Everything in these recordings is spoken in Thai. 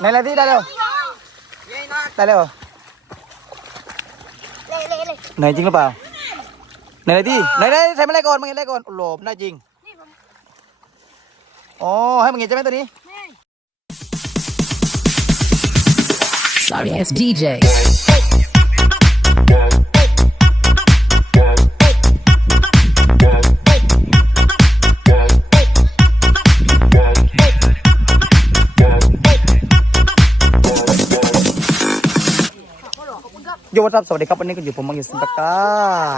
ไหนอะไรที่ได้เร็วได้เร็วเล่เล่เล่ไหนจริงหรือเปล่าไหนอะไรที่ไหนได้ใช้ไม่ได้ก่อนมึงเห็นได้ก่อนโอ้โหมันได้จริงนี่ผมอ๋อให้มึงเห็นใช่ไหมตัวนี้แม่ Sorry ass DJ. โยวับสวัสดีครับวันนี้ก็อยู่ผมมังอยู่สินประกา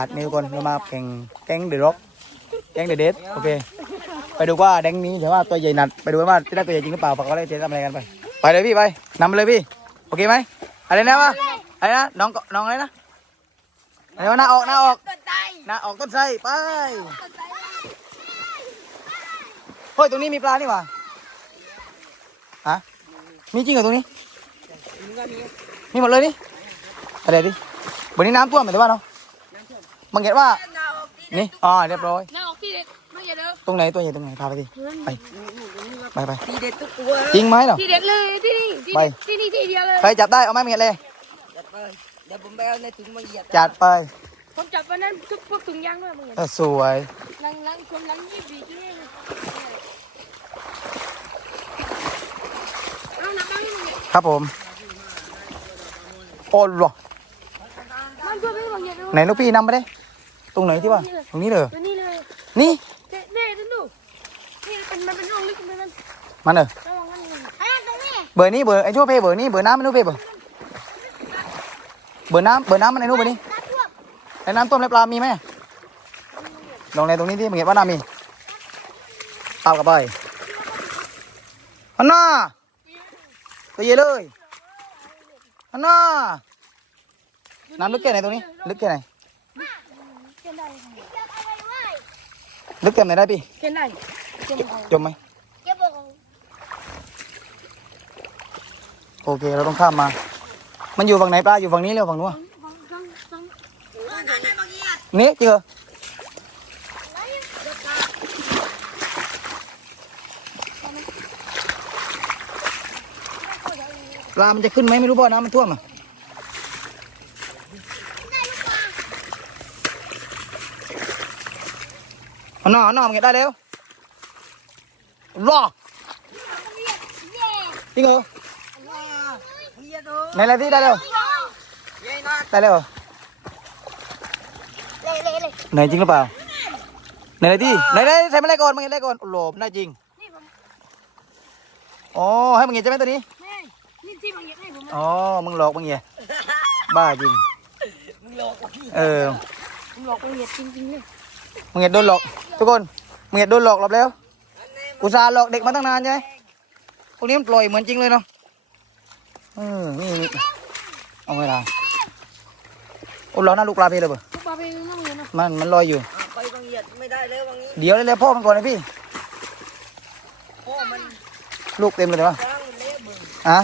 ศนี่ทุกคนเรามาแข่งแก๊งเดร็อกแก๊งเดเดสโอเค ไปดูว่าแดงนี้เดี๋ยวว่าตัวใหญ่หนัดไปดูว่าจะได้ตัวใหญ่จริงหรือเปล่าฝากเขาเลยจะทำอะไรกันไปไปเลยพี่ไปนำไปเลยพี่โอเคไหมอะไรนะวะอะไรนะน้องก็น้องอะไรนะอะไรวะหน้าออกหน้าออกหน้าออกต้นไทรไปเฮ้ยตรงนี้มีปลานี่หว่าฮะมีจริงเหรอตรงนี้มีหมดเลยนี่ อะไรดิวันนี้น้ำท่วมเหมือนว่าเนาะบังเกตว่า นี่ อ๋อ เรียบร้อย น้าออกที่เด็ดไม่อย่าเด้อตรงไหนตัวใหญ่ตรงไหนพาไปดิไป ไปไปทีเด็ดทุกตัวจริงไหมเหรอ ที่เด็ดเลยที่นี่ที่ไปนี่ที่นี่ที่เดียวเลย ใครจับได้เอาไม้มาเห็นเลย จัดไปเดี๋ยวผมไปเอาในถุงมาเหยียบจัดไป ผมจับวันนั้นทุกพวกถุงยางด้วยมึงเห็นเออสวยลังลังคนลังยี่สิบสี่ที่นี่เอาหนักบ้างมึงเนี่ยครับผมโอ้โหมันก็ไม่บางอย่าง ไหนลูกพี่นำไปดิตรงไหนที่ว่า ตรงนี้เลยตัวนี้เลยนี่เด็ดเด็ดดูนี่เป็นมันเป็นร่องลึกมันมันมันเออระวังมันไอ้ตรงนี้เบอร์นี้เบอร์ไอ้ชั่วเพย์เบอร์นี้เบอร์น้ำไม่รู้เพย์เบอร์เบอร์น้ำเบอร์น้ำมันไอ้นู้นเบอร์นี้น้ำท่วมไอ้น้ำต้มและปลามีไหมลองในตรงนี้ที่มึงเห็นว่าน้ำมีเอากลับไปฮันน่าตัวเยอะเลยฮันน่า น้ำลึกแค่ไหนตรงนี้ ลึกแค่ไหน เกินได้ลึกแค่ไหนได้พี่ เกินได้เกินได้จมไหมเก็บเอาโอเค เราต้องข้ามมา มันอยู่ฝั่งไหนปลาอยู่ฝั่งนี้หรือฝั่งนู้นอะนี่เจอปลา มันจะขึ้นไหมไม่รู้บ่อน้ำมันท่วมอะ เอาหน่อเอาหน่อมันเก็บได้แล้วรอจริงเหรอเหยียดดูไหนอะไรที่ได้แล้วใหญ่นักได้แล้วเหรอเล่เล่เล่ไหนจริงหรือเปล่าไหนอะไรที่ไหนได้ใช้ไม่ได้ก่อนมึงเห็นได้ก่อนโอ้โหมันได้จริงนี่ผมอ๋อให้มึงเห็นใช่ไหมตัวนี้แม่นี่ที่บางอย่างให้ผมอ๋อมึงหลอกมึงเหี้ยบ้าจริงมึงหลอกพี่เออผมหลอกละเอียดจริงๆเลยมึงเห็นโดนหลอก ทุกคนมึงเห็นโดนหลอกรอบแล้ว อุตส่าห์หลอกเด็กมาตั้งนานใช่ไหมพวกนี้มันปล่อยเหมือนจริงเลยเนาะเออนี่นี่เอาไงล่ะโอ้ร้อนนะลูกปลาพี่เลยเปล่าทุกปลาไปนั่งอยู่นะมันมันลอยอยู่อะไปบางเหยียดไม่ได้แล้วบางนี้เดี๋ยวเลยเลยพ่อมันก่อนนะพี่โอ้มันลูกเต็มเลยเดี๋ยววะร้างเละเบิ่งอะ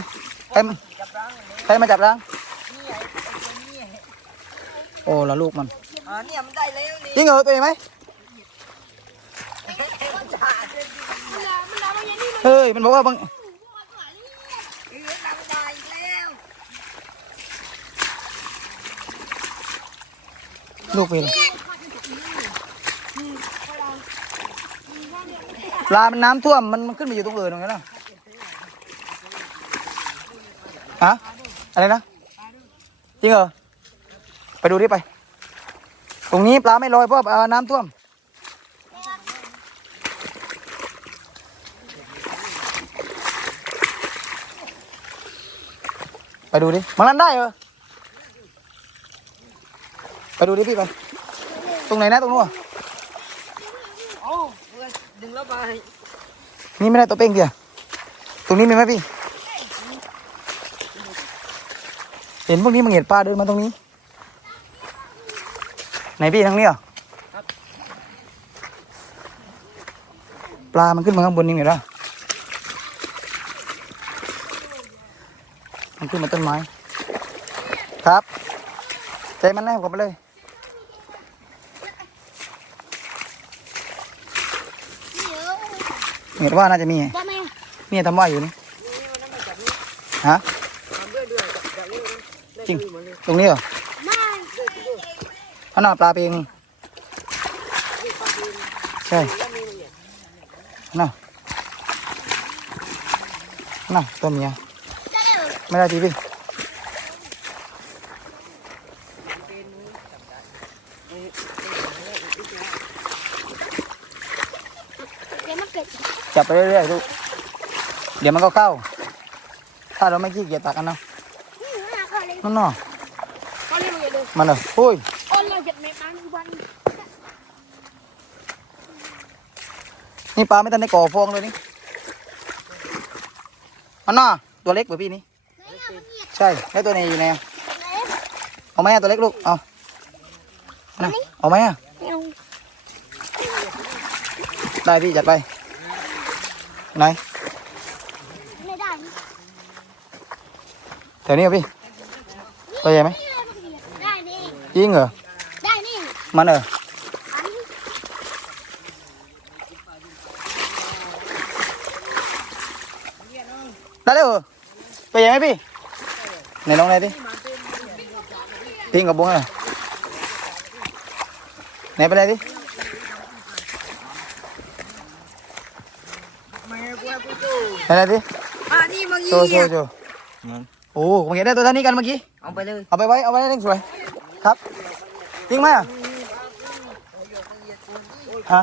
ใครมาจับร้างเละใครมาจับล้างนี่ไอ้ไอ้ตัวนี้ไอ้โอ้แล้วลูกมันอ่าเนี่ยมันได้แล้วนี่จริงเหรอตัวเองไหม จ่าเด็ด มันด่ามันด่าบางอย่างนี่ เฮ้ย มันบอกว่าบางลูกเป็นปลา มันน้ำท่วม มันมันขึ้นมาอยู่ตรงอื่นตรงนั้นนะฮะ อะไรนะ จริงเหรอ ไปดูดิไป ตรงนี้ปลาไม่ลอยเพราะว่าน้ำท่วม ไปดูดิ มันรันได้เหรอ ไปดูดิพี่ไป ตรงไหนนะตรงนู้นอะโอ้เพื่อนดึงแล้วไปนี่ไม่ได้ตัวเป้งเดียวตรงนี้มีไหมพี่ เห็นพวกนี้มันเห็นปลาเดินมาตรงนี้ ไหนพี่ทางนี้เหรอ ปลามันขึ้นมาข้างบนนี่ไงล่ะ มันขึ้นมาต้นไม้ ครับ ใจมันแนบกลับไปเลยนี่เออเห็นว่าน่าจะมีได้ไหมเนี่ยทำว่าอยู่นี่นี่มันนั่นมาจับนี่ฮะทำด้วยด้วยจากจากนี้นะจริงได้เหมือนเลยตรงนี้เหรอไม่อันน่ะปลาเปงใช่แล้วมีเนี่ยน่ะน่ะตัวเมีย ได้เหรอไม่ได้ทีพี่เดี๋ยวมาเกิดจับไปเรื่อยๆลูกเดี๋ยวมันก็เข้า ถ้าเราไม่ขี้เกียจตักกันเนาะนี่หน้าเขาเลยนั่นเนาะเขาเรียกว่าอะไรมันเหรออุ้ยโอนเราเจ็ดเมตรนั้นทุกวันนี่ปลาไม่ทันได้ก่อฟองเลยนี่อันน่ะตัวเล็กกว่าพี่นี่ ใช่แล้วตัวนี้อยู่ไหนอะเอาไหมอะตัวเล็กลูกเอาเอานะเอาไหมอะไม่เอาได้พี่จัดไปไหนไม่ได้แถวนี้เหรอพี่ตัวใหญ่ไหมได้นี่จริงเหรอได้นี่มันเหรออันนี้ได้แล้วเหรอตัวใหญ่ไหมพี่ ไหนลองไหนดิปิ้งกับบุ้งเหรอไหนไปเลยดิมากูให้กูตู้ไหนเลยดิอ่านี่เมื่อกี้โชว์โชว์โชว์โอ้ผมเห็นได้ตัวเท่านี้กันเมื่อกี้ เอาไปเลย เอาไปไว้ เอาไว้เล่นสวย ครับ จริงไหมอะฮะ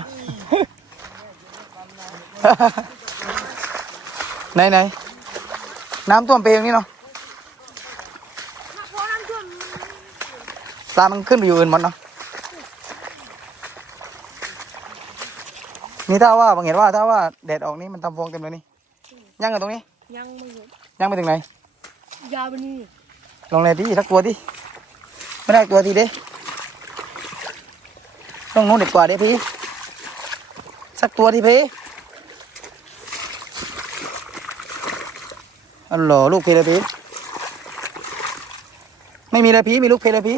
ไหนไหนน้ำท่วมเปรย์ตรงนี้เนาะ พอน้ำท่วม ปลามันขึ้นไปอยู่อื่นหมดเนาะนี่ถ้าว่าบางเห็นว่าถ้าว่าแดดออกนี่มันทำฟองเต็มเลยนี่ยังอยู่ตรงนี้ยังไม่เห็นยังไปถึงไหนยาวไปนี่ลองเลยดิสักตัวดิไม่ได้ตัวทีเด้ต้องนู้นเด็ดกว่าเด้พี่สักตัวที่พี่อ๋อเหรอลูกเพลพี่ไม่มีเลยพี่มีลูกเพลพี่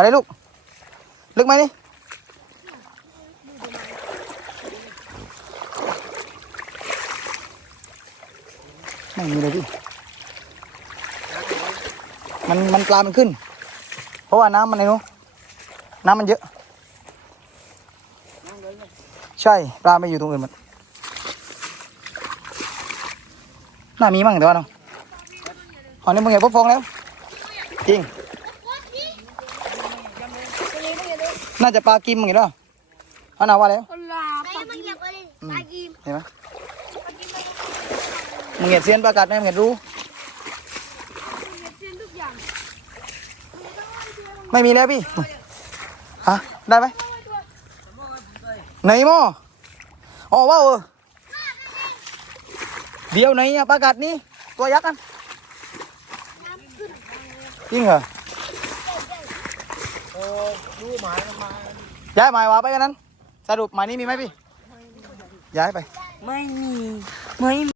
อะไรลูก ลึกไหมนี่ไม่มีเลยพี่มันมันปลา มันขึ้น เพราะว่าน้ำมันไอ้นู้น้ำมันเยอะ ใช่ ปลาไม่อยู่ตรงอื่นหมันน่ามีมั่งแต่ว่าเนาะอ๋อนี่มึงเห็นพบฟองแล้ว จริง น่าจะปลากิมมึงเห็นป่ะเอาหนาว่าแล้วคนลาปากกินไปเลยปากกินเห็นไหมมึงเห็นเซียนประกาศไหมมึงเห็นรู้เส้นทุกอย่างไม่มีแล้วพี่ฮะได้ไหมไหนหมออ๋อว้าวเออเดี๋ยวไหนอะประกาศนี้ตัวยักษ์กันจริงเหรอโอ้ดูหมา ย้ายหมายวาไปกันนั้น สรุปหมายนี้มีไหมพี่ ย้ายไป ไม่มี ไม่